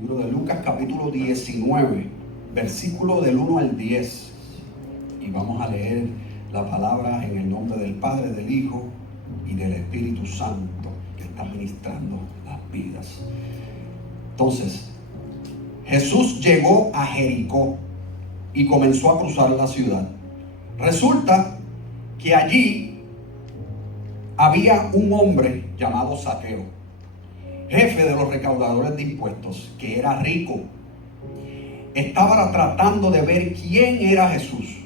Libro de Lucas capítulo 19, versículo del 1 al 10. Y vamos a leer la palabra en el nombre del Padre, del Hijo y del Espíritu Santo, que está ministrando las vidas. Entonces, Jesús llegó a Jericó y comenzó a cruzar la ciudad. Resulta que allí había un hombre llamado Zaqueo, jefe de los recaudadores de impuestos, que era rico. Estaba tratando de ver quién era Jesús,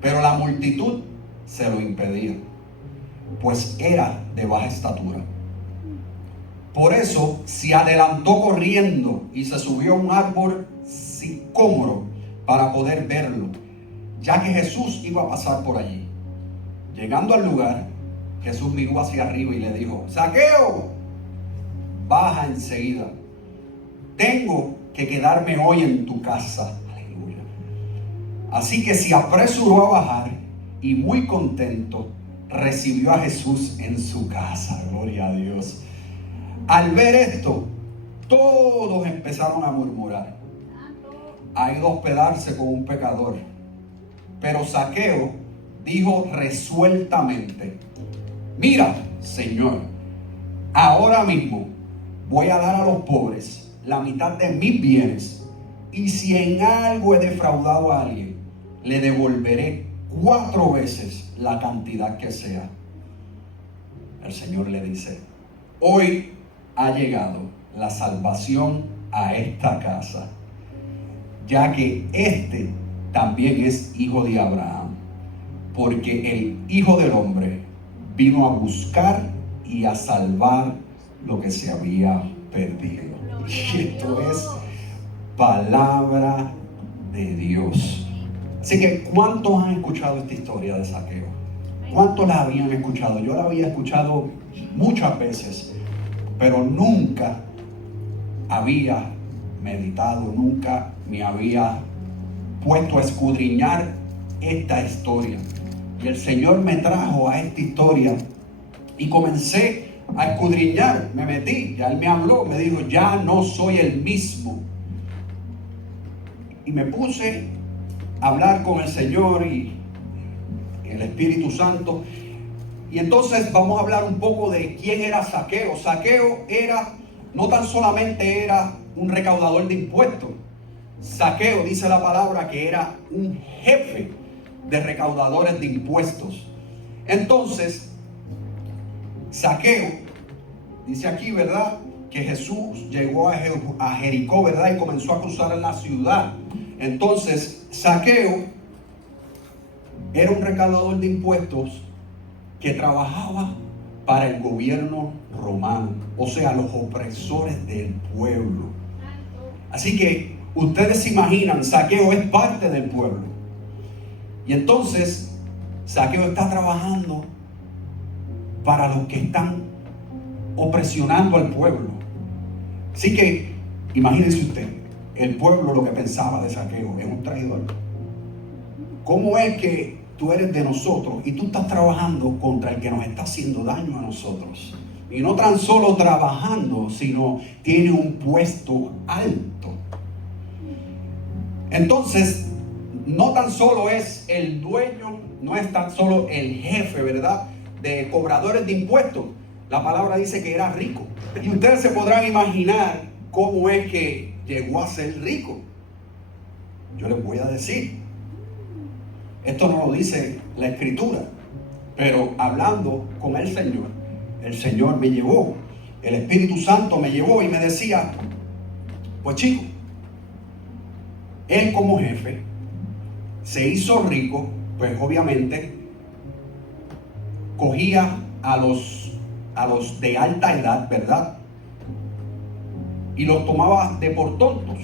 pero la multitud se lo impedía, pues era de baja estatura. Por eso se adelantó corriendo y se subió a un árbol sicómoro para poder verlo, ya que Jesús iba a pasar por allí. Llegando al lugar, Jesús miró hacia arriba y le dijo: Zaqueo, baja enseguida. Tengo que quedarme hoy en tu casa. Aleluya. Así que se apresuró a bajar y muy contento recibió a Jesús en su casa. Gloria a Dios. Al ver esto, todos empezaron a murmurar: ha ido a hospedarse con un pecador. Pero Zaqueo dijo resueltamente: mira, Señor, ahora mismo voy a dar a los pobres la mitad de mis bienes, y si en algo he defraudado a alguien, le devolveré 4 veces la cantidad que sea. El Señor le dice: hoy ha llegado la salvación a esta casa, ya que este también es hijo de Abraham, porque el Hijo del Hombre vino a buscar y a salvar lo que se había perdido. Y esto es palabra de Dios. Así que, ¿cuántos han escuchado esta historia de Zaqueo? ¿Cuántos la habían escuchado? Yo la había escuchado muchas veces, pero nunca había meditado, nunca me había puesto a escudriñar esta historia. Y el Señor me trajo a esta historia y comencé a escudriñar, me metí, ya Él me habló, me dijo: ya no soy el mismo. Y me puse a hablar con el Señor y el Espíritu Santo. Y entonces vamos a hablar un poco de quién era Zaqueo. Zaqueo no tan solamente era un recaudador de impuestos. Zaqueo, dice la palabra, que era un jefe de recaudadores de impuestos. Entonces, Zaqueo, dice aquí, ¿verdad?, que Jesús llegó a Jericó, ¿verdad?, y comenzó a cruzar en la ciudad. Entonces, Zaqueo era un recaudador de impuestos que trabajaba para el gobierno romano, o sea, los opresores del pueblo. Así que ustedes se imaginan, Zaqueo es parte del pueblo. Y entonces, Zaqueo está trabajando para los que están opresionando al pueblo. Así que, imagínense usted, el pueblo lo que pensaba de Zaqueo: es un traidor. ¿Cómo es que tú eres de nosotros y tú estás trabajando contra el que nos está haciendo daño a nosotros? Y no tan solo trabajando, sino tiene un puesto alto. Entonces, no tan solo es el dueño, no es tan solo el jefe, ¿verdad?, de cobradores de impuestos. La palabra dice que era rico. Y ustedes se podrán imaginar cómo es que llegó a ser rico. Yo les voy a decir. Esto no lo dice la Escritura, pero hablando con el Señor me llevó, el Espíritu Santo me llevó y me decía: pues chico, él como jefe se hizo rico, pues obviamente cogía a los de alta edad, ¿verdad?, y los tomaba de por tontos.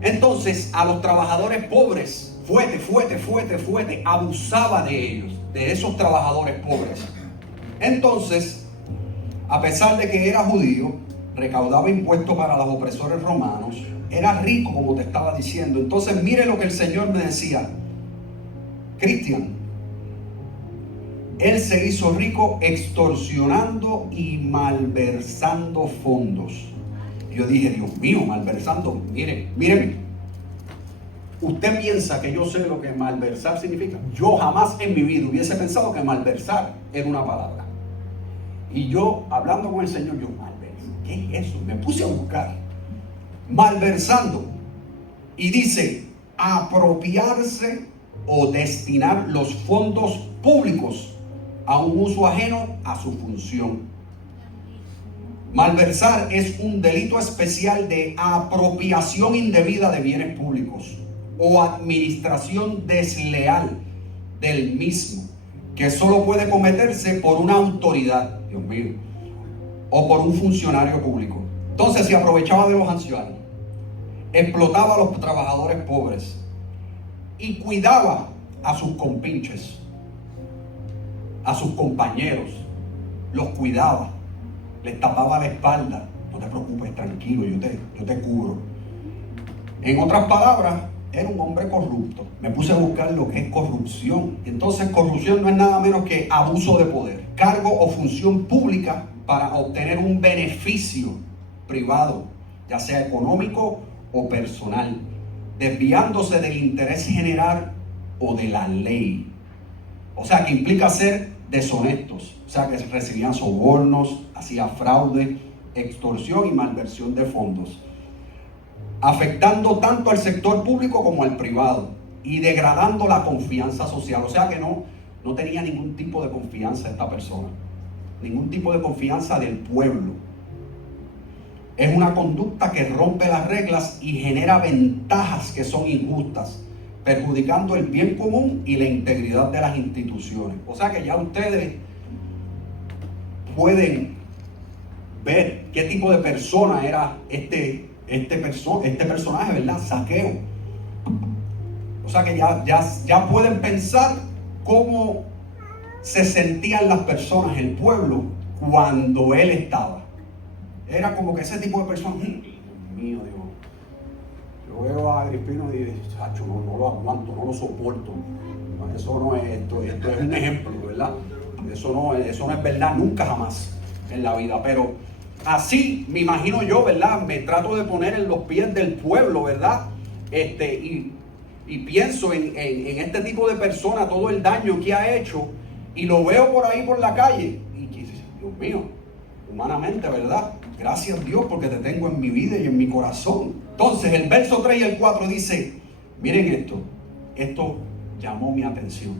Entonces, a los trabajadores pobres, fuerte, abusaba de ellos, de esos trabajadores pobres. Entonces, a pesar de que era judío, recaudaba impuestos para los opresores romanos, era rico, como te estaba diciendo. Entonces, mire lo que el Señor me decía: Cristian, él se hizo rico extorsionando y malversando fondos. Y yo dije, Dios mío, malversando. Miren, usted piensa que yo sé lo que malversar significa. Yo jamás en mi vida hubiese pensado que malversar era una palabra. Y yo, hablando con el Señor, yo, malversar, ¿qué es eso? Me puse a buscar. Malversando. Y dice, apropiarse o destinar los fondos públicos a un uso ajeno a su función. Malversar es un delito especial de apropiación indebida de bienes públicos o administración desleal del mismo, que solo puede cometerse por una autoridad, Dios mío, o por un funcionario público. Entonces se aprovechaba de los ancianos, explotaba a los trabajadores pobres y cuidaba a sus compinches, a sus compañeros, los cuidaba, les tapaba la espalda. No te preocupes, tranquilo, yo te cubro. En otras palabras, era un hombre corrupto. Me puse a buscar lo que es corrupción. Entonces, corrupción no es nada menos que abuso de poder, cargo o función pública para obtener un beneficio privado, ya sea económico o personal, desviándose del interés general o de la ley. O sea, que implica ser deshonestos, o sea, que recibían sobornos, hacía fraude, extorsión y malversión de fondos, afectando tanto al sector público como al privado y degradando la confianza social. O sea que no tenía ningún tipo de confianza esta persona, ningún tipo de confianza del pueblo. Es una conducta que rompe las reglas y genera ventajas que son injustas, perjudicando el bien común y la integridad de las instituciones. O sea que ya ustedes pueden ver qué tipo de persona era este personaje, ¿verdad? Zaqueo. O sea que ya pueden pensar cómo se sentían las personas, el pueblo, cuando él estaba. Era como que ese tipo de personas, Dios mío, Dios. Yo veo a Agripino y digo, chacho, no lo aguanto, no lo soporto. No, eso no es esto es un ejemplo, ¿verdad? Eso no es verdad nunca jamás en la vida, pero así me imagino yo, ¿verdad? Me trato de poner en los pies del pueblo, ¿verdad? Y pienso en este tipo de persona, todo el daño que ha hecho, y lo veo por ahí por la calle, y Dios mío, humanamente, ¿verdad? Gracias Dios porque te tengo en mi vida y en mi corazón. Entonces el verso 3 y el 4 dice, miren esto llamó mi atención.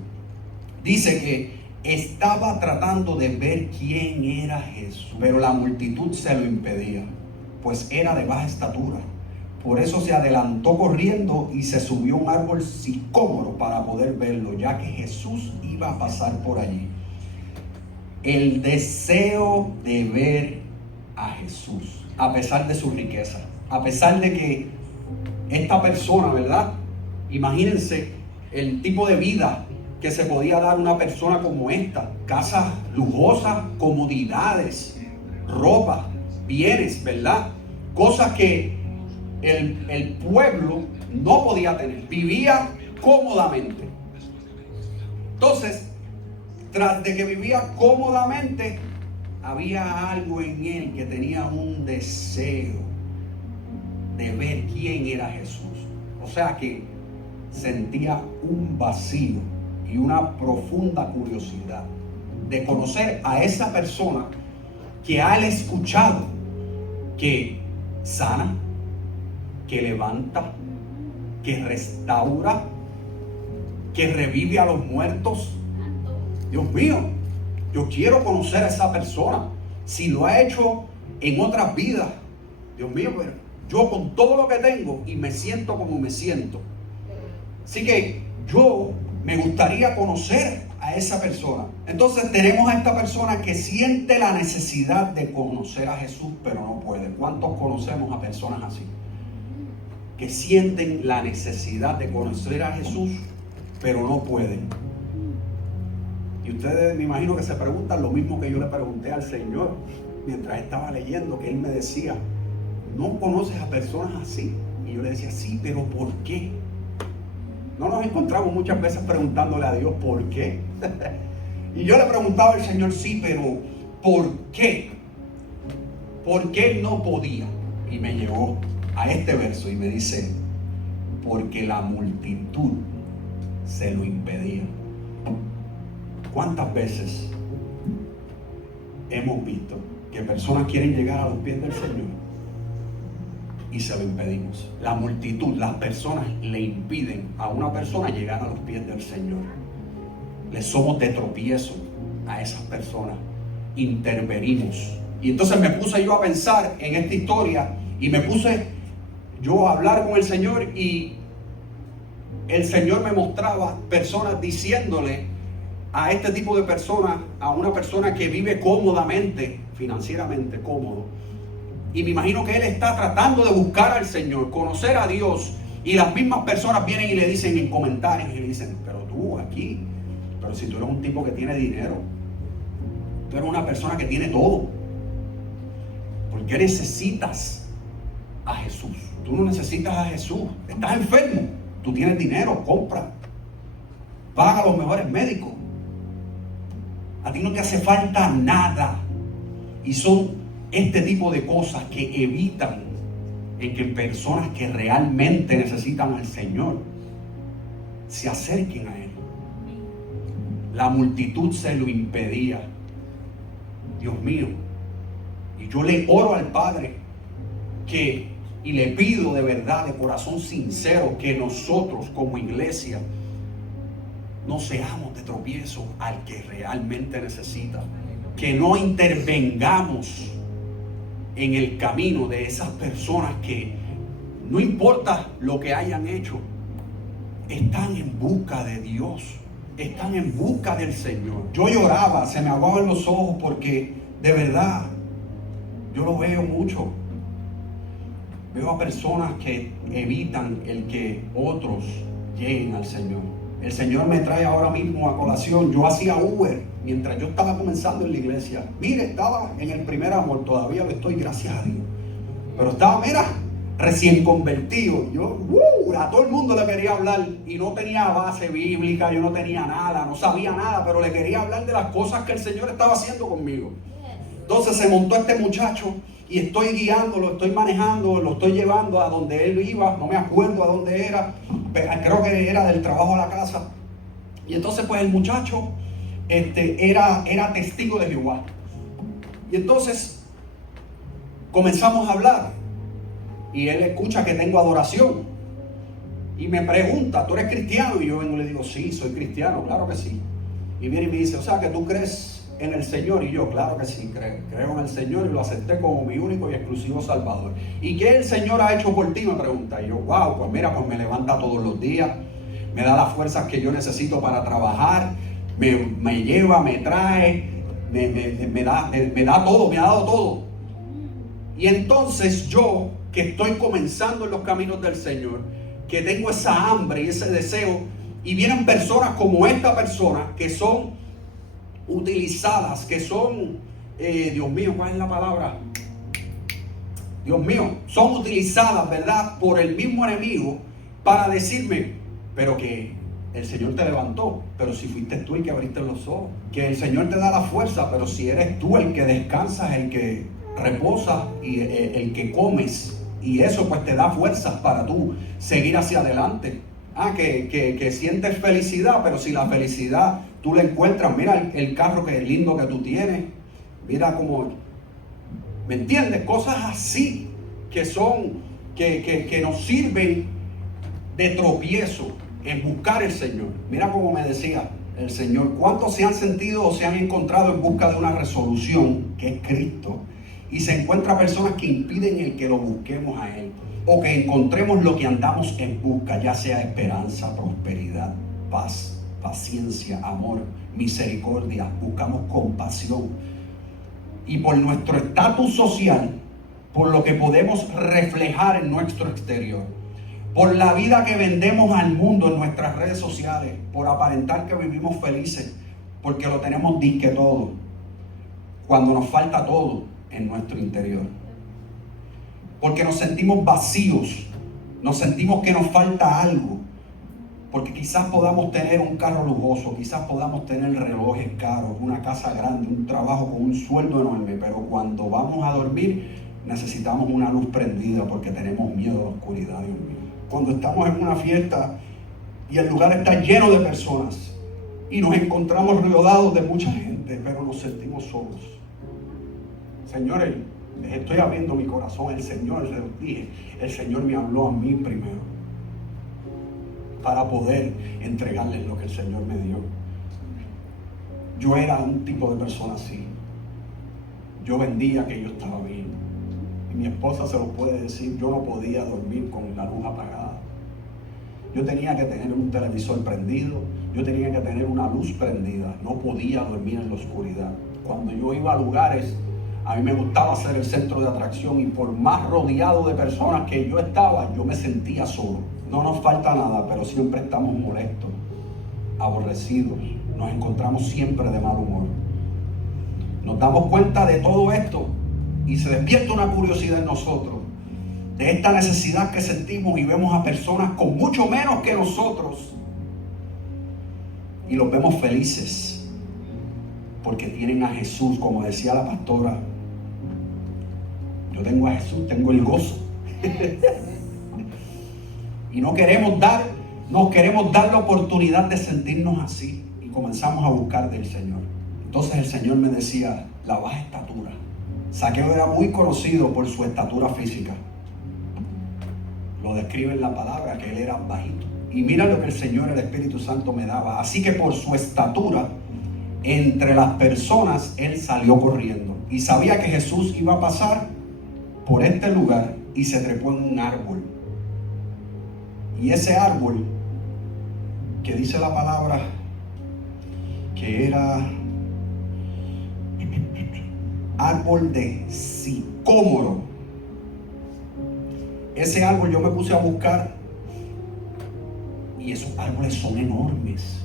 Dice que estaba tratando de ver quién era Jesús, pero la multitud se lo impedía, pues era de baja estatura. Por eso se adelantó corriendo y se subió a un árbol sicómoro para poder verlo, ya que Jesús iba a pasar por allí. El deseo de ver a Jesús, a pesar de su riqueza, a pesar de que esta persona, ¿verdad? Imagínense el tipo de vida que se podía dar una persona como esta: casas lujosas, comodidades, ropa, bienes, ¿verdad? Cosas que el pueblo no podía tener, vivía cómodamente. Entonces, tras de que vivía cómodamente, había algo en él que tenía un deseo de ver quién era Jesús. O sea que sentía un vacío y una profunda curiosidad de conocer a esa persona que ha escuchado que sana, que levanta, que restaura, que revive a los muertos. Dios mío, yo quiero conocer a esa persona. Si lo ha hecho en otras vidas, Dios mío, pero yo con todo lo que tengo y me siento como me siento. Así que yo me gustaría conocer a esa persona. Entonces tenemos a esta persona que siente la necesidad de conocer a Jesús, pero no puede. ¿Cuántos conocemos a personas así? Que sienten la necesidad de conocer a Jesús, pero no pueden. Y ustedes me imagino que se preguntan lo mismo que yo le pregunté al Señor mientras estaba leyendo, que Él me decía, ¿no conoces a personas así? Y yo le decía, sí, pero ¿por qué? No nos encontramos muchas veces preguntándole a Dios ¿por qué? Y yo le preguntaba al Señor, sí, pero ¿por qué? ¿Por qué Él no podía? y me llevó a este verso y me dice, porque la multitud se lo impedía. ¿Cuántas veces hemos visto que personas quieren llegar a los pies del Señor y se lo impedimos? La multitud, las personas le impiden a una persona llegar a los pies del Señor. Le somos de tropiezo a esas personas, intervenimos. Y entonces me puse yo a pensar en esta historia y me puse yo a hablar con el Señor, y el Señor me mostraba personas diciéndole a este tipo de personas, a una persona que vive cómodamente, financieramente cómodo, y me imagino que él está tratando de buscar al Señor, conocer a Dios, y las mismas personas vienen y le dicen en comentarios, y le dicen, pero tú aquí, pero si tú eres un tipo que tiene dinero, tú eres una persona que tiene todo, ¿por qué necesitas a Jesús? Tú no necesitas a Jesús, estás enfermo, tú tienes dinero, compra, paga a los mejores médicos, a ti no te hace falta nada. Y son este tipo de cosas que evitan en que personas que realmente necesitan al Señor se acerquen a Él. La multitud se lo impedía. Dios mío, y yo le oro al Padre y le pido de verdad, de corazón sincero, que nosotros como iglesia no seamos de tropiezo al que realmente necesita, que no intervengamos en el camino de esas personas que, no importa lo que hayan hecho, están en busca de Dios, están en busca del Señor. Yo lloraba, se me aguaban los ojos, porque de verdad yo lo veo mucho. Veo a personas que evitan el que otros lleguen al Señor. El Señor me trae ahora mismo a colación. Yo hacía Uber mientras yo estaba comenzando en la iglesia. Mire, estaba en el primer amor, todavía lo estoy, gracias a Dios. Pero estaba, mira, recién convertido. Yo, a todo el mundo le quería hablar y no tenía base bíblica, yo no tenía nada, no sabía nada, pero le quería hablar de las cosas que el Señor estaba haciendo conmigo. Entonces se montó este muchacho y estoy guiándolo, estoy manejando, lo estoy llevando a donde él iba, no me acuerdo a dónde era, creo que era del trabajo a la casa. Y entonces pues el muchacho era testigo de Jehová. Y entonces comenzamos a hablar y él escucha que tengo adoración y me pregunta, ¿tú eres cristiano? Y yo vengo y le digo, sí, soy cristiano, claro que sí. Y viene y me dice, o sea, que tú crees en el Señor. Y yo, claro que sí, creo en el Señor y lo acepté como mi único y exclusivo Salvador. ¿Y qué el Señor ha hecho por ti? Me pregunta. Y yo, wow, pues mira, pues me levanta todos los días, me da las fuerzas que yo necesito para trabajar, me lleva, me trae, me da todo, me ha dado todo. Y entonces yo, que estoy comenzando en los caminos del Señor, que tengo esa hambre y ese deseo, y vienen personas como esta persona que son utilizadas, que son, Dios mío, ¿cuál es la palabra? Dios mío, son utilizadas, ¿verdad?, por el mismo enemigo para decirme, pero que el Señor te levantó, pero si fuiste tú el que abriste los ojos, que el Señor te da la fuerza, pero si eres tú el que descansas, el que reposas y el que comes, y eso pues te da fuerzas para tú seguir hacia adelante. Que sientes felicidad, pero si la felicidad tú la encuentras, mira el carro que es lindo que tú tienes, mira cómo, ¿me entiendes? Cosas así que son, que nos sirven de tropiezo en buscar el Señor. Mira como me decía el Señor, ¿cuántos se han sentido o se han encontrado en busca de una resolución que es Cristo? Y se encuentran personas que impiden el que lo busquemos a Él, o que encontremos lo que andamos en busca, ya sea esperanza, prosperidad, paz, paciencia, amor, misericordia. Buscamos compasión. Y por nuestro estatus social, por lo que podemos reflejar en nuestro exterior, por la vida que vendemos al mundo en nuestras redes sociales, por aparentar que vivimos felices, porque lo tenemos disque todo, cuando nos falta todo en nuestro interior. Porque nos sentimos vacíos, nos sentimos que nos falta algo, porque quizás podamos tener un carro lujoso, quizás podamos tener relojes caros, una casa grande, un trabajo con un sueldo enorme, pero cuando vamos a dormir necesitamos una luz prendida porque tenemos miedo a la oscuridad, Dios mío. Cuando estamos en una fiesta y el lugar está lleno de personas y nos encontramos rodeados de mucha gente, pero nos sentimos solos. Señores, les estoy abriendo mi corazón. El Señor, les dije, el Señor me habló a mí primero para poder entregarles lo que el Señor me dio. Yo era un tipo de persona así. Yo vendía que yo estaba bien. Y mi esposa se lo puede decir, yo no podía dormir con la luz apagada. Yo tenía que tener un televisor prendido, yo tenía que tener una luz prendida. No podía dormir en la oscuridad. Cuando yo iba a lugares, a mí me gustaba ser el centro de atracción, y por más rodeado de personas que yo estaba, yo me sentía solo. No nos falta nada, pero siempre estamos molestos, aborrecidos, nos encontramos siempre de mal humor. Nos damos cuenta de todo esto y se despierta una curiosidad en nosotros, de esta necesidad que sentimos, y vemos a personas con mucho menos que nosotros y los vemos felices porque tienen a Jesús. Como decía la pastora, yo tengo a Jesús, tengo el gozo. Y nos queremos dar la oportunidad de sentirnos así, y comenzamos a buscar del Señor. Entonces el Señor me decía, la baja estatura. Zaqueo era muy conocido por su estatura física. Lo describe en la palabra que él era bajito. Y mira lo que el Señor, el Espíritu Santo, me daba. Así que por su estatura, entre las personas, él salió corriendo. Y sabía que Jesús iba a pasar por este lugar, y se trepó en un árbol. Y ese árbol, que dice la palabra que era árbol de sicómoro. Ese árbol yo me puse a buscar, y esos árboles son enormes,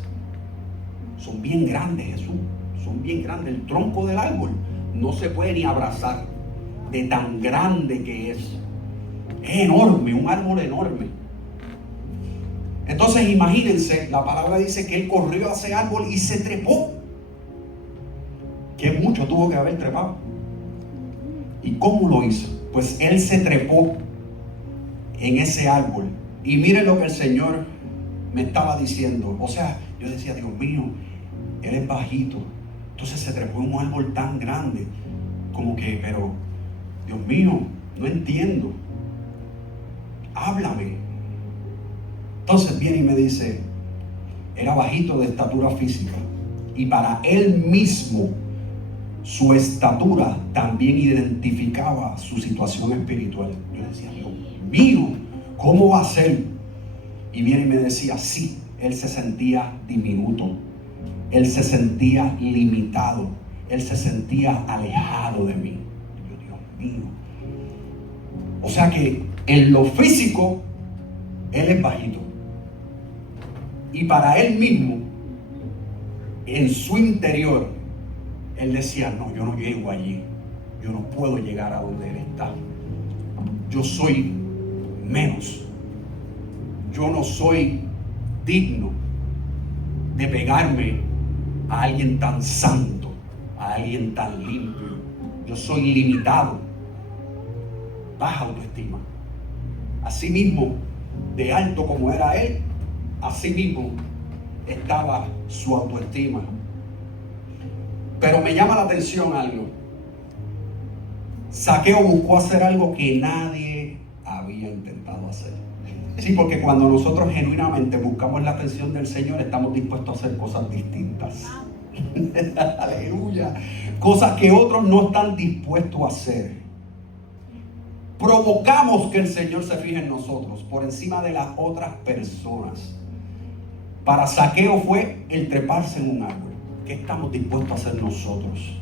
son bien grandes, Jesús, son bien grandes. El tronco del árbol no se puede ni abrazar de tan grande que es enorme, un árbol enorme. Entonces imagínense, la palabra dice que él corrió a ese árbol y se trepó. Que mucho tuvo que haber trepado. ¿Y cómo lo hizo? Pues él se trepó en ese árbol. Y miren lo que el Señor me estaba diciendo. O sea, yo decía, Dios mío, él es bajito, entonces se trepó en un árbol tan grande. Como que, pero, Dios mío, no entiendo. Háblame. Entonces viene y me dice, era bajito de estatura física, y para él mismo su estatura también identificaba su situación espiritual. Yo decía, Dios mío, ¿cómo va a ser? Y viene y me decía, sí, él se sentía diminuto, él se sentía limitado, él se sentía alejado de mí. Yo, Dios mío. O sea que en lo físico, él es bajito. Y para él mismo, en su interior, él decía, no, yo no llego allí. Yo no puedo llegar a donde él está. Yo soy menos. Yo no soy digno de pegarme a alguien tan santo, a alguien tan limpio. Yo soy limitado. Baja autoestima. Así mismo, de alto como era él, así mismo estaba su autoestima. Pero me llama la atención algo. Zaqueo buscó hacer algo que nadie había intentado hacer. Sí, porque cuando nosotros genuinamente buscamos la atención del Señor, estamos dispuestos a hacer cosas distintas. Aleluya. Cosas que otros no están dispuestos a hacer. Provocamos que el Señor se fije en nosotros por encima de las otras personas. Para Zaqueo fue el treparse en un árbol. ¿Qué estamos dispuestos a hacer nosotros?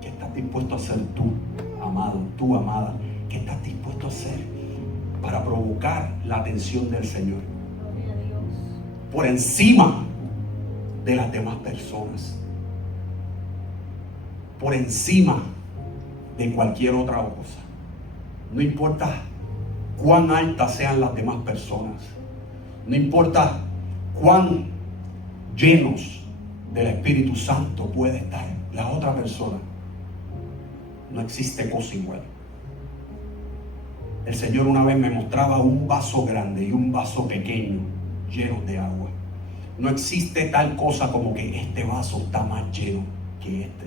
¿Qué estás dispuesto a hacer tú, amado, tú, amada? ¿Qué estás dispuesto a hacer para provocar la atención del Señor? Por encima de las demás personas. Por encima de cualquier otra cosa. No importa cuán altas sean las demás personas. No importa cuán llenos del Espíritu Santo puede estar la otra persona. No existe cosa igual. El Señor una vez me mostraba un vaso grande y un vaso pequeño llenos de agua. No existe tal cosa como que este vaso está más lleno que este.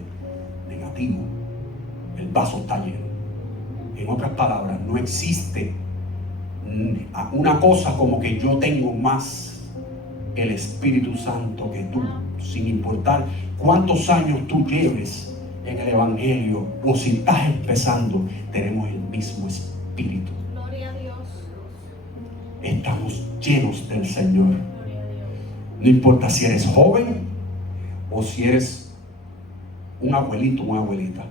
Negativo. El vaso está lleno. En otras palabras, no existe una cosa como que yo tengo más el Espíritu Santo que tú, sin importar cuántos años tú lleves en el Evangelio o si estás empezando, tenemos el mismo Espíritu. Gloria a Dios. Estamos llenos del Señor. No importa si eres joven o si eres un abuelito o una abuelita,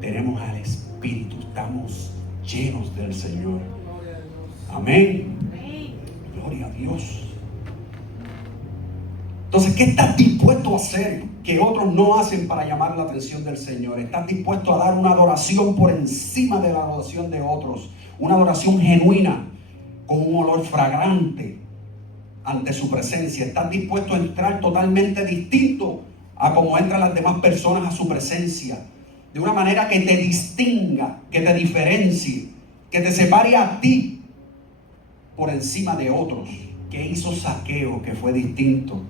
tenemos al Espíritu, estamos llenos del Señor. Amén. Gloria a Dios. Entonces, ¿qué estás dispuesto a hacer que otros no hacen para llamar la atención del Señor? ¿Estás dispuesto a dar una adoración por encima de la adoración de otros? Una adoración genuina, con un olor fragante ante su presencia. ¿Estás dispuesto a entrar totalmente distinto a como entran las demás personas a su presencia? De una manera que te distinga, que te diferencie, que te separe a ti por encima de otros. ¿Qué hizo Zaqueo que fue distinto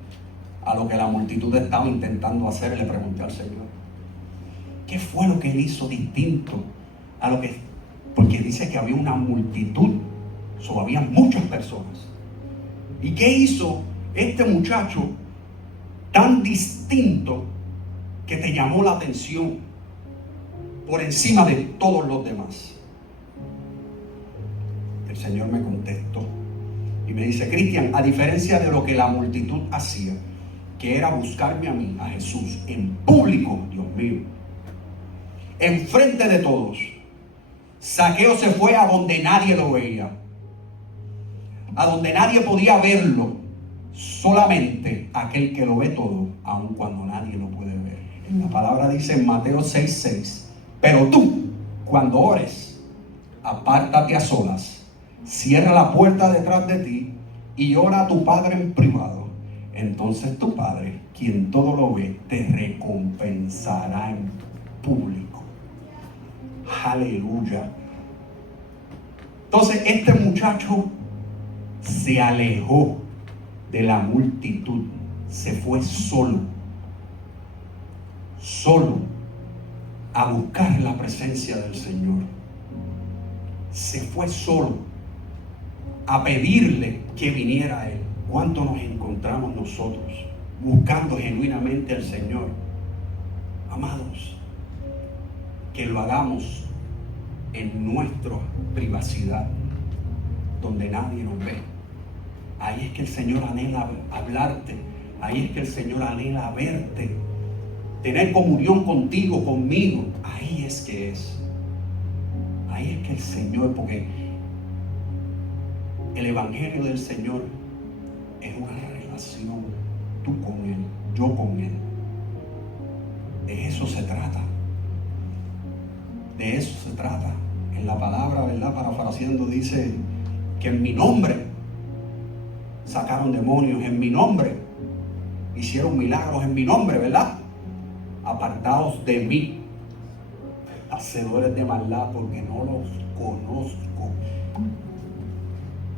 a lo que la multitud estaba intentando hacer? Le pregunté al Señor, ¿qué fue lo que él hizo distinto a lo que? Porque dice que había una multitud, había muchas personas. ¿Y qué hizo este muchacho tan distinto que te llamó la atención por encima de todos los demás? El Señor me contestó y me dice, Cristian, a diferencia de lo que la multitud hacía, que era buscarme a mí, a Jesús, en público, Dios mío, enfrente de todos, Zaqueo se fue a donde nadie lo veía, a donde nadie podía verlo, solamente aquel que lo ve todo, aun cuando nadie lo puede ver. En la palabra dice en Mateo 6:6, pero tú, cuando ores, apártate a solas, cierra la puerta detrás de ti y ora a tu Padre en privado. Entonces tu Padre, quien todo lo ve, te recompensará en público. Aleluya. Entonces este muchacho se alejó de la multitud, se fue solo a buscar la presencia del Señor. Se fue solo a pedirle que viniera a Él. ¿Cuánto nos encontramos nosotros buscando genuinamente al Señor? Amados, que lo hagamos en nuestra privacidad, donde nadie nos ve. Ahí es que el Señor anhela hablarte. Ahí es que el Señor anhela verte, tener comunión contigo, conmigo. Ahí es que es. Ahí es que el Señor, porque el Evangelio del Señor es una relación, tú con Él, yo con Él. De eso se trata. De eso se trata. En la palabra, ¿verdad? Parafraseando, dice que en mi nombre sacaron demonios, en mi nombre hicieron milagros, en mi nombre, ¿verdad? Apartaos de mí, hacedores de maldad, porque no los conozco.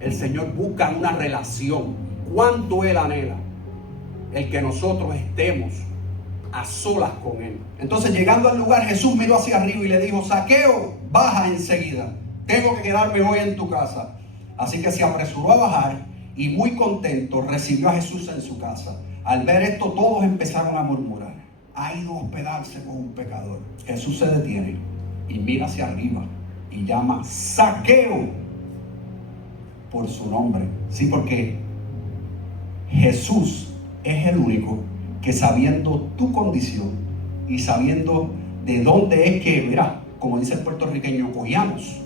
El Señor busca una relación. ¿Cuánto Él anhela el que nosotros estemos a solas con Él? Entonces, llegando al lugar, Jesús miró hacia arriba y le dijo, Zaqueo, baja enseguida, tengo que quedarme hoy en tu casa. Así que se apresuró a bajar y muy contento recibió a Jesús en su casa. Al ver esto, todos empezaron a murmurar, ha ido a hospedarse con un pecador. Jesús se detiene y mira hacia arriba y llama Zaqueo por su nombre. Sí, porque Jesús es el único que, sabiendo tu condición y sabiendo de dónde es que, mira, como dice el puertorriqueño, cogíamos,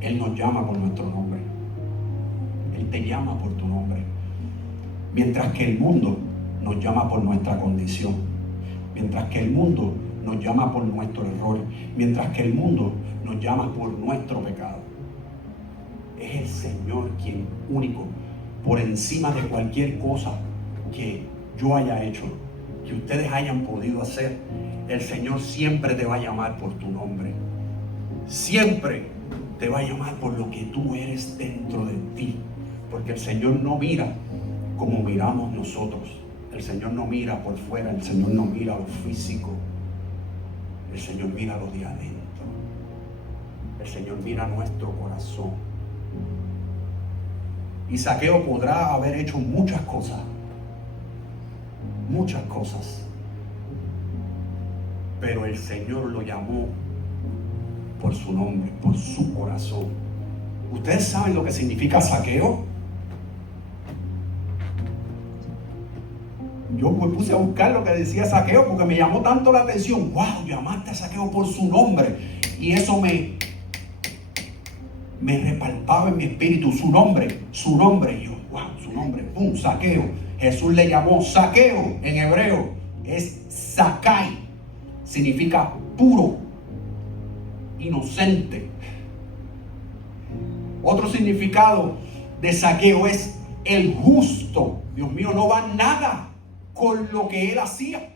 Él nos llama por nuestro nombre. Él te llama por tu nombre. Mientras que el mundo nos llama por nuestra condición. Mientras que el mundo nos llama por nuestro error. Mientras que el mundo nos llama por nuestro pecado. Es el Señor quien único, por encima de cualquier cosa que yo haya hecho, que ustedes hayan podido hacer, el Señor siempre te va a llamar por tu nombre. Siempre te va a llamar por lo que tú eres dentro de ti. Porque el Señor no mira como miramos nosotros. El Señor no mira por fuera, el Señor no mira lo físico. El Señor mira lo de adentro. El Señor mira nuestro corazón. Y Zaqueo podrá haber hecho muchas cosas. Muchas cosas. Pero el Señor lo llamó por su nombre, por su corazón. ¿Ustedes saben lo que significa Zaqueo? Yo me puse a buscar lo que decía Zaqueo porque me llamó tanto la atención. ¡Wow! Llamaste a Zaqueo por su nombre. Y eso me repalpaba en mi espíritu. Su nombre. Y yo, ¡wow! Su nombre. ¡Pum! Zaqueo. Jesús le llamó Zaqueo en hebreo. Es Zakai. Significa puro, inocente. Otro significado de Zaqueo es el justo. Dios mío, no va nada con lo que él hacía.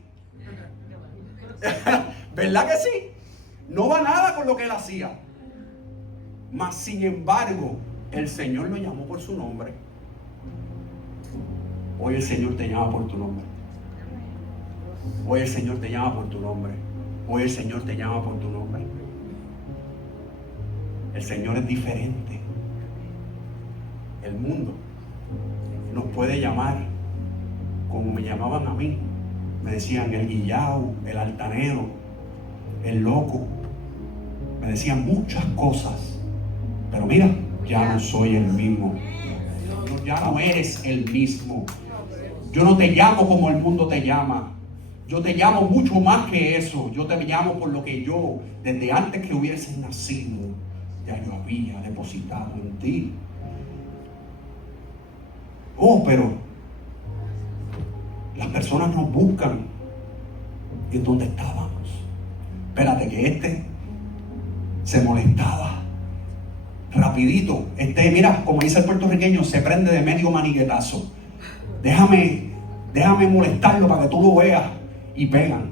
¿Verdad que sí? No va nada con lo que él hacía. Mas sin embargo, el Señor lo llamó por su nombre. Hoy el Señor te llama por tu nombre. Hoy el Señor te llama por tu nombre. Hoy el Señor te llama por tu nombre. El Señor es diferente. El mundo nos puede llamar como me llamaban a mí. Me decían el guillao, el altanero, el loco. Me decían muchas cosas. Pero mira, ya no soy el mismo. Ya no eres el mismo. Yo no te llamo como el mundo te llama. Yo te llamo mucho más que eso. Yo te llamo por lo que yo, desde antes que hubieses nacido, ya yo había depositado en ti. Oh, pero las personas nos buscan en donde estábamos. Espérate que este se molestaba rapidito. Mira, como dice el puertorriqueño, se prende de medio maniguetazo. Déjame molestarlo para que tú lo veas. Y pegan.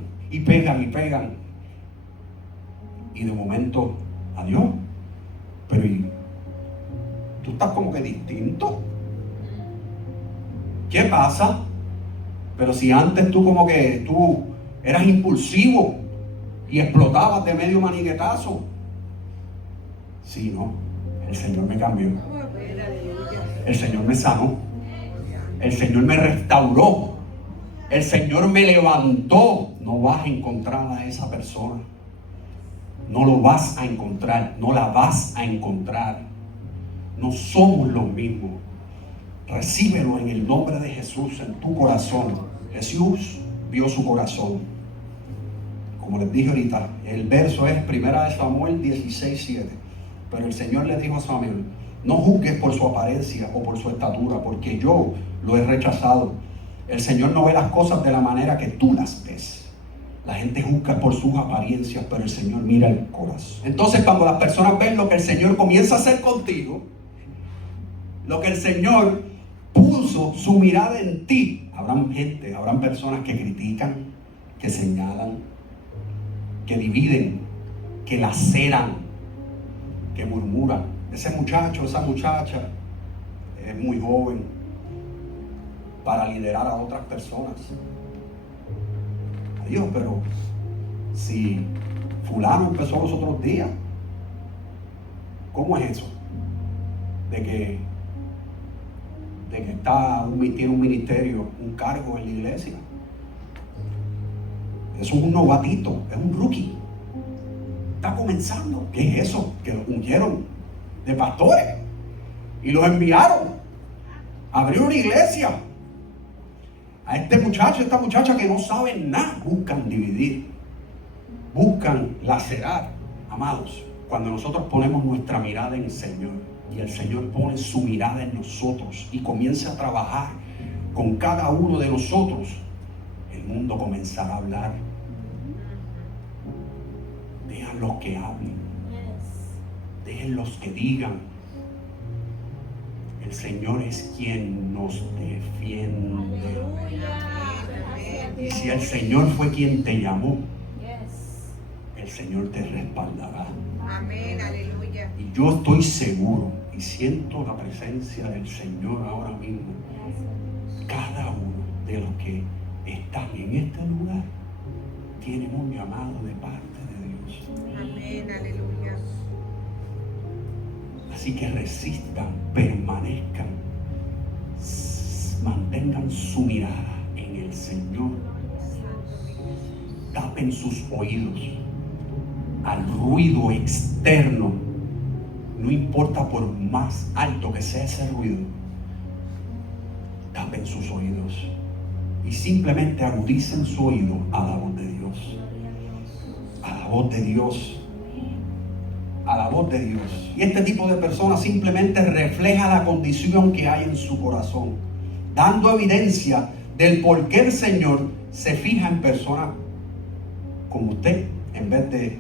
Y de momento, adiós. Pero tú estás como que distinto. ¿Qué pasa? Pero si antes tú eras impulsivo y explotabas de medio maniguetazo. Sí, no. El Señor me cambió. El Señor me sanó. El Señor me restauró. El Señor me levantó. No vas a encontrar a esa persona. No lo vas a encontrar. No la vas a encontrar. No somos los mismos. Recíbelo en el nombre de Jesús en tu corazón. Jesús vio su corazón. Como les dije ahorita, el verso es 1 Samuel 16:7. Pero el Señor le dijo a Samuel: no juzgues por su apariencia o por su estatura, porque yo lo he rechazado. El Señor no ve las cosas de la manera que tú las ves. La gente juzga por sus apariencias, pero el Señor mira el corazón. Entonces, cuando las personas ven lo que el Señor comienza a hacer contigo, lo que el Señor puso su mirada en ti, habrán personas que critican, que señalan, que dividen, que laceran, que murmuran. Ese muchacho, esa muchacha es muy joven para liderar a otras personas. Dios, pero si fulano empezó los otros días, ¿cómo es eso? De que tiene un ministerio, un cargo en la iglesia. Eso es un novatito, es un rookie. Está comenzando. ¿Qué es eso? Que lo ungieron de pastores y los enviaron a abrir una iglesia. A este muchacho, esta muchacha que no saben nada, buscan dividir, buscan lacerar. Amados, cuando nosotros ponemos nuestra mirada en el Señor y el Señor pone su mirada en nosotros y comienza a trabajar con cada uno de nosotros, el mundo comenzará a hablar. Déjenlos que hablen, déjenlos que digan. El Señor es quien nos defiende. Y si el Señor fue quien te llamó, el Señor te respaldará. Amén, aleluya. Y Yo estoy seguro y siento la presencia del Señor ahora mismo. Cada uno de los que están en este lugar tienen un llamado de parte de Dios. Amén, aleluya. Así que resistan, permanezcan, mantengan su mirada en el Señor. Tapen sus oídos al ruido externo. No importa por más alto que sea ese ruido. Tapen sus oídos y simplemente agudicen su oído a la voz de Dios. A la voz de Dios. A la voz de Dios. Y este tipo de personas simplemente refleja la condición que hay en su corazón, dando evidencia del por qué el Señor se fija en personas como usted, en vez de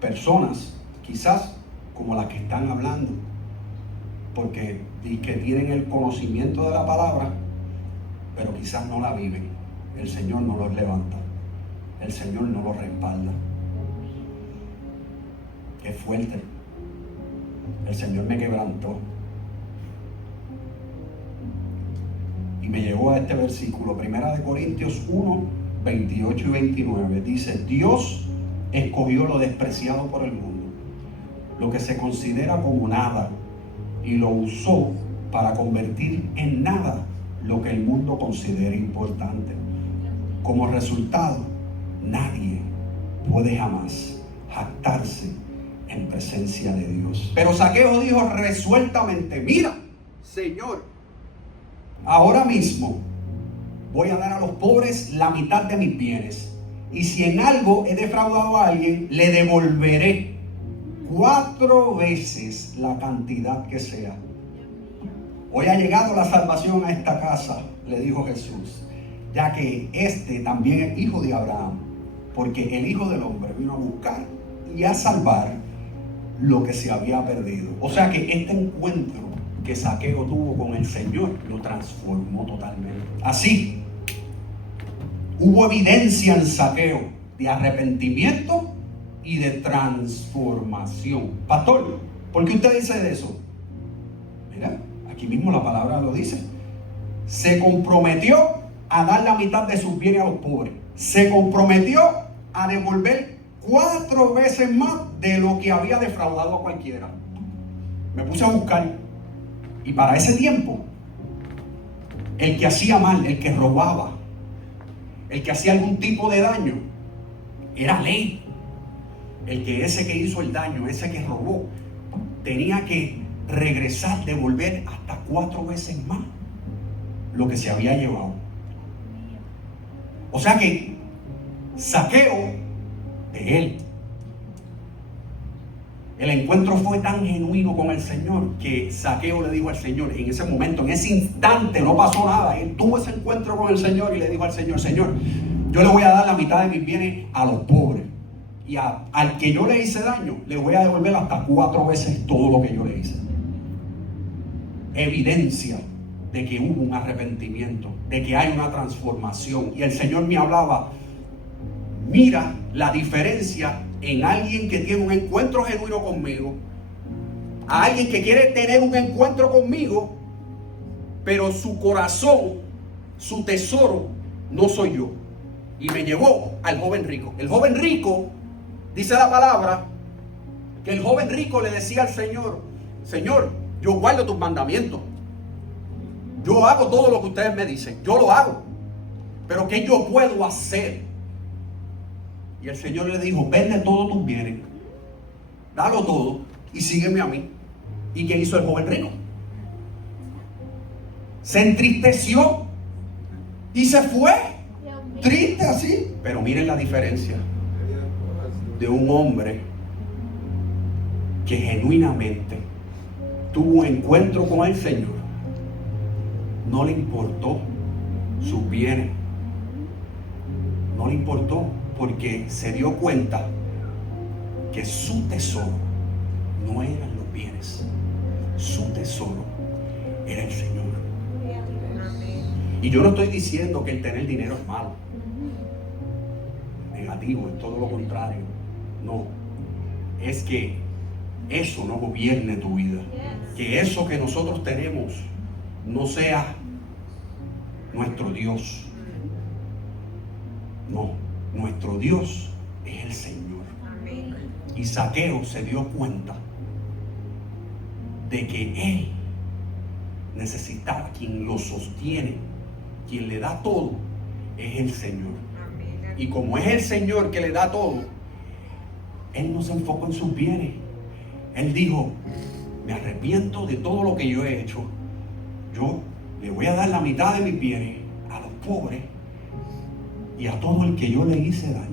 personas quizás como las que están hablando, porque y que tienen el conocimiento de la palabra, pero quizás no la viven. El Señor no los levanta, el Señor no los respalda. Es fuerte. El Señor me quebrantó y me llevó a este versículo, 1 Corintios 1, 28 y 29. Dice: Dios escogió lo despreciado por el mundo, lo que se considera como nada, y lo usó para convertir en nada lo que el mundo considera importante. Como resultado, nadie puede jamás jactarse en presencia de Dios. Pero Zaqueo dijo resueltamente: mira, Señor, ahora mismo voy a dar a los pobres la mitad de mis bienes, y si en algo he defraudado a alguien, le devolveré 4 veces la cantidad que sea. Hoy ha llegado la salvación a esta casa, le dijo Jesús, ya que este también es hijo de Abraham, porque el Hijo del Hombre vino a buscar y a salvar lo que se había perdido. O sea que este encuentro que Zaqueo tuvo con el Señor lo transformó totalmente. Así, hubo evidencia en Zaqueo de arrepentimiento y de transformación. Pastor, ¿por qué usted dice de eso? Mira, aquí mismo la palabra lo dice. Se comprometió a dar la mitad de sus bienes a los pobres. Se comprometió a devolver 4 veces más de lo que había defraudado a cualquiera. Me puse a buscar, y para ese tiempo el que hacía mal, el que robaba, el que hacía algún tipo de daño, era ley. Ese que hizo el daño, ese que robó, tenía que regresar, devolver hasta 4 veces más lo que se había llevado. O sea que Zaqueo, de él, el encuentro fue tan genuino con el Señor que Zaqueo le dijo al Señor, en ese momento, en ese instante, no pasó nada. Él tuvo ese encuentro con el Señor y le dijo al Señor: Señor, yo le voy a dar la mitad de mis bienes a los pobres, y al que yo le hice daño, le voy a devolver hasta 4 veces todo lo que yo le hice. Evidencia de que hubo un arrepentimiento, de que hay una transformación. Y el Señor me hablaba: mira la diferencia en alguien que tiene un encuentro genuino conmigo, a alguien que quiere tener un encuentro conmigo, pero su corazón, su tesoro, no soy yo. Y me llevó al joven rico. El joven rico, dice la palabra, que el joven rico le decía al Señor: Señor, yo guardo tus mandamientos, yo hago todo lo que ustedes me dicen, yo lo hago, pero ¿qué yo puedo hacer? Y el Señor le dijo: vende todos tus bienes, dalo todo y sígueme a mí. ¿Y qué hizo el joven rico? Se entristeció y se fue, triste así. Pero miren la diferencia de un hombre que genuinamente tuvo un encuentro con el Señor. No le importó sus bienes, no le importó, porque se dio cuenta que su tesoro no eran los bienes, su tesoro era el Señor. Y yo no estoy diciendo que el tener dinero es malo, negativo, es todo lo contrario. No, es que eso no gobierne tu vida. Que eso que nosotros tenemos no sea nuestro Dios. No, nuestro Dios es el Señor. Y Zaqueo se dio cuenta de que él necesitaba, quien lo sostiene, quien le da todo, es el Señor. Y como es el Señor que le da todo, él no se enfocó en sus bienes. Él dijo: me arrepiento de todo lo que yo he hecho. Yo le voy a dar la mitad de mis bienes a los pobres y a todo el que yo le hice daño.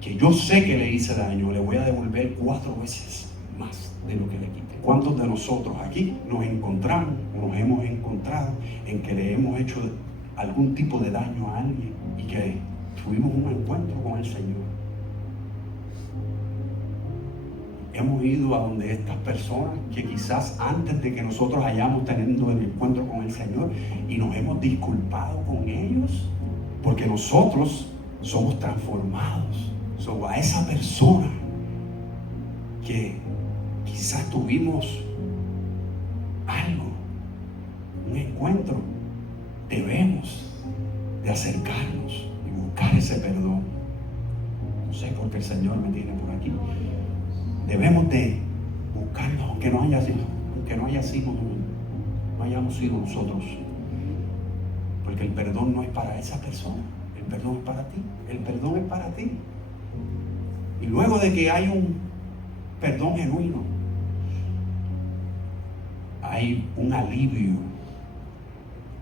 Que yo sé que le hice daño, le voy a devolver 4 veces más de lo que le quité. ¿Cuántos de nosotros aquí nos encontramos o nos hemos encontrado en que le hemos hecho algún tipo de daño a alguien y que tuvimos un encuentro con el Señor? Hemos ido a donde estas personas que quizás antes de que nosotros hayamos tenido el encuentro con el Señor y nos hemos disculpado con ellos, porque nosotros somos transformados. A esa persona que quizás tuvimos algo, un encuentro, debemos de acercarnos y buscar ese perdón. No sé por qué el Señor me tiene por aquí. Debemos de buscarlo, aunque no hayamos sido nosotros, porque el perdón no es para esa persona, el perdón es para ti, el perdón es para ti. Y luego de que hay un perdón genuino, hay un alivio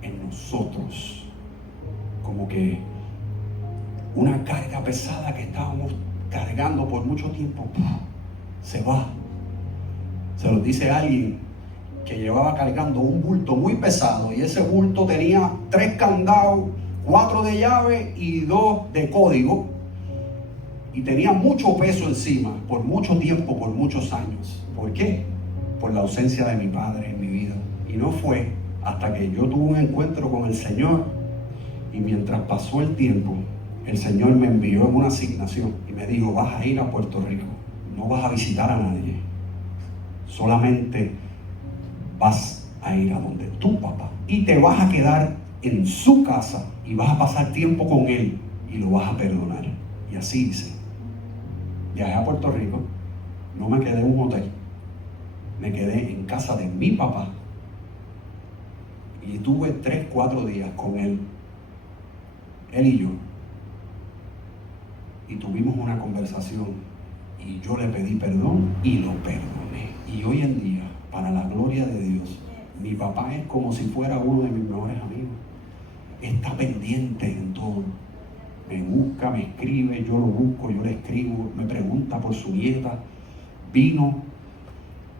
en nosotros, como que una carga pesada que estábamos cargando por mucho tiempo se va. Se lo dice alguien que llevaba cargando un bulto muy pesado, y ese bulto tenía 3 candados, 4 de llave y 2 de código, y tenía mucho peso encima por mucho tiempo, por muchos años. ¿Por qué? Por la ausencia de mi padre en mi vida. Y no fue hasta que yo tuve un encuentro con el Señor, y mientras pasó el tiempo, el Señor me envió en una asignación y me dijo: vas a ir a Puerto Rico, no vas a visitar a nadie, solamente vas a ir a donde tu papá y te vas a quedar en su casa y vas a pasar tiempo con él y lo vas a perdonar. Y así hice. Viajé a Puerto Rico, no me quedé en un hotel, me quedé en casa de mi papá y tuve 3-4 días con él y yo, y tuvimos una conversación y yo le pedí perdón y lo perdoné. Y hoy en día, para la gloria de Dios, mi papá es como si fuera uno de mis mejores amigos. Está pendiente en todo. Me busca, me escribe, yo lo busco, yo le escribo, me pregunta por su nieta. Vino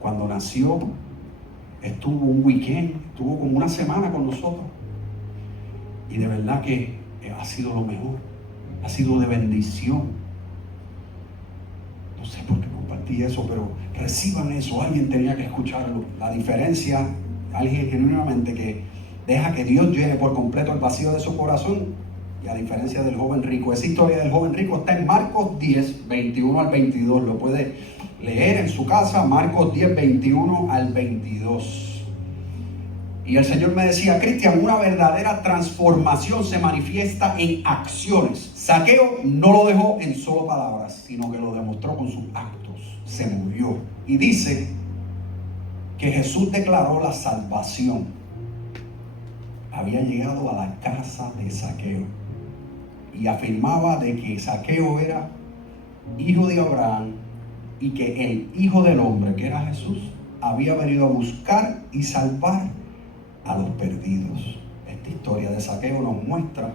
cuando nació, estuvo un weekend, estuvo como una semana con nosotros. Y de verdad que ha sido lo mejor, ha sido de bendición. No sé por qué compartí eso, pero reciban eso, alguien tenía que escucharlo. La diferencia, alguien genuinamente que deja que Dios llene por completo el vacío de su corazón. Y a diferencia del joven rico, esa historia del joven rico está en Marcos 10, 21 al 22. Lo puede leer en su casa, Marcos 10, 21 al 22. Y el Señor me decía: Cristian, una verdadera transformación se manifiesta en acciones. Zaqueo no lo dejó en solo palabras, sino que lo demostró con sus actos. Se movió. Y dice que Jesús declaró la salvación. Había llegado a la casa de Zaqueo y afirmaba de que Zaqueo era hijo de Abraham y que el Hijo del Hombre, que era Jesús, había venido a buscar y salvar a los perdidos. Esta historia de Zaqueo nos muestra,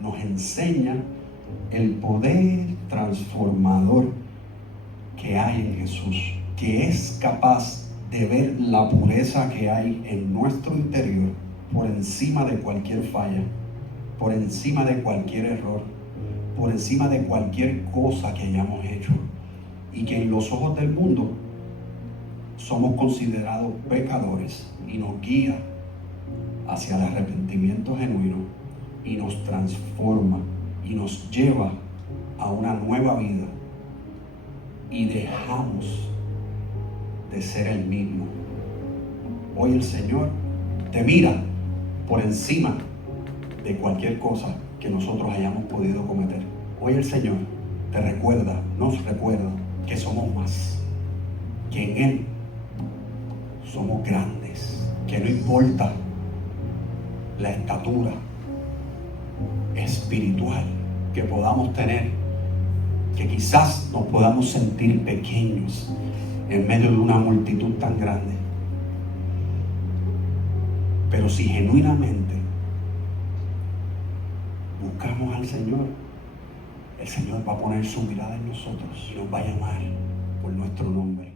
nos enseña el poder transformador que hay en Jesús, que es capaz de ver la pureza que hay en nuestro interior por encima de cualquier falla, por encima de cualquier error, por encima de cualquier cosa que hayamos hecho, y que en los ojos del mundo somos considerados pecadores, y nos guía hacia el arrepentimiento genuino y nos transforma y nos lleva a una nueva vida, y dejamos de ser el mismo. Hoy el Señor te mira por encima de cualquier cosa que nosotros hayamos podido cometer. Hoy el Señor te recuerda, nos recuerda que somos más, que en Él somos grandes, que no importa la estatura espiritual que podamos tener, que quizás nos podamos sentir pequeños en medio de una multitud tan grande, pero si genuinamente buscamos al Señor, el Señor va a poner su mirada en nosotros y nos va a llamar por nuestro nombre.